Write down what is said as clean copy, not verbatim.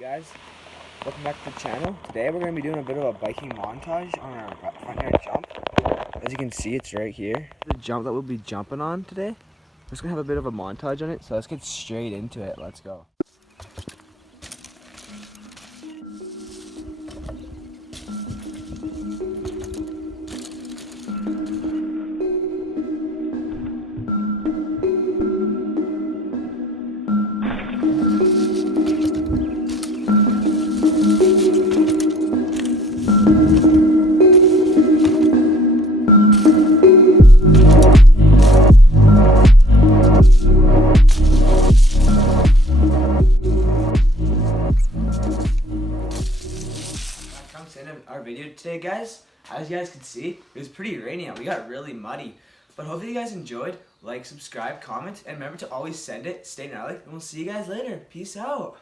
Guys, welcome back to the channel. Today we're going to be doing a bit of a biking montage on our front yard jump. As you can see, it's right here. The jump that we'll be jumping on today. We're just going to have a bit of a montage on it, so let's get straight into it. Let's go. Our video today, guys. As you guys can see, it was pretty rainy and we got really muddy, but hopefully you guys enjoyed. Like, subscribe, comment, and remember to always send it, stay gnarly, and we'll see you guys later. Peace out.